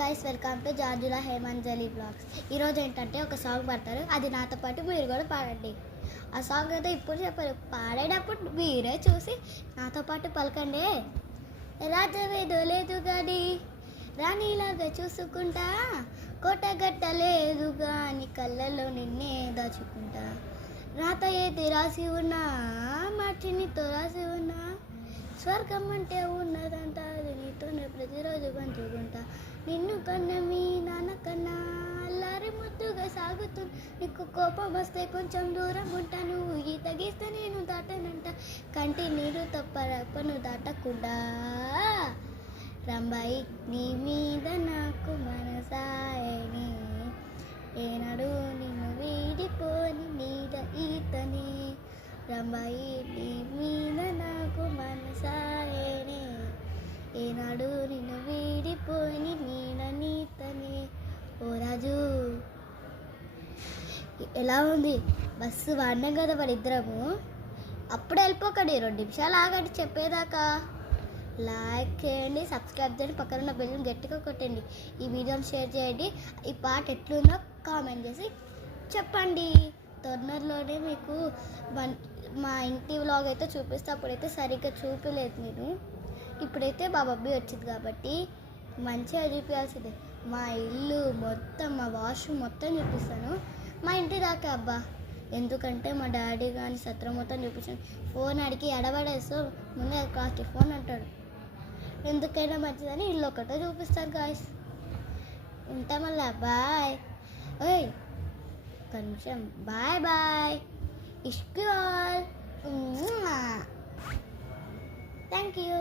Guys, welcome to Jarjula Hemanjali vlogs. ఈరోజు ఏంటంటే ఒక సాంగ్ పాడతారు, అది నాతో పాటు మీరు కూడా పాడండి. ఆ సాంగ్ అయితే ఇప్పుడు చెప్పారు, పాడేటప్పుడు మీరే చూసి నాతో పాటు పలకండి. రాజవేదో లేదు కానీ రాణిలాగా చూసుకుంటా, కోటగట్టలేదు కానీ కళ్ళలో నిన్నే దాచుకుంటా. రాత ఏది రాసి ఉన్నా మార్చినితో రాసి ఉన్నా, స్వర్గం అంటే ఉన్నదంట అది నీతోనే ప్రతిరోజు పంచుకుంటా. నిన్ను కన్నా మీ నాన్న కన్నా అల్లారి ముద్దుగా సాగుతూ, నీకు కోపం వస్తే కొంచెం దూరం ఉంటా, నువ్వు ఈత గీస్తే నేను దాటనంట, కంటి నీరు తప్ప రప్పను దాటకుండా. రంబాయి నీ మీద నాకు మనసాయని, ఏనాడు నిన్ను వీడిపోని మీద ఈతని. రంబాయి నీ మీద నాకు మనసాయని, ఏనాడు నిన్ను వీడిపోని నీడ నీతని. ఓ రాజు, ఎలా ఉంది? బస్సు వాడినాం కదా వాడిద్దరము. అప్పుడు వెళ్ళిపోకండి, 2 నిమిషాలు ఆగండి చెప్పేదాకా. లైక్ చేయండి, సబ్స్క్రైబ్ చేయండి, పక్కన ఉన్న బెల్ని గట్టిగా కొట్టండి, ఈ వీడియోని షేర్ చేయండి. ఈ పాట ఎట్లుందో కామెంట్ చేసి చెప్పండి. తొందరలోనే మీకు మా ఇంటి వ్లాగ్ అయితే చూపిస్తే, అప్పుడైతే సరిగ్గా చూపలేదు నేను. ఇప్పుడైతే మా మమ్మీ వచ్చింది కాబట్టి మంచిగా చూపించాల్సిందే. మా ఇల్లు మొత్తం, మా వాష్రూమ్ మొత్తం చూపిస్తాను. మా ఇంటి దాకా అబ్బా, ఎందుకంటే మా డాడీ కానీ సత్రం మొత్తం చూపించాను. ఫోన్ అడిగి ఎడబడేస్తూ ముందే కాస్ట్ ఫోన్ అంటాడు. ఎందుకైనా మంచిదని ఇల్లు ఒకటే చూపిస్తారు గాయస్. ఉంటా మళ్ళా, బాయ్. ఓయ్ ఒక నిమిషం, బాయ్ బాయ్. ఇష్క్ ఆల్. Thank you.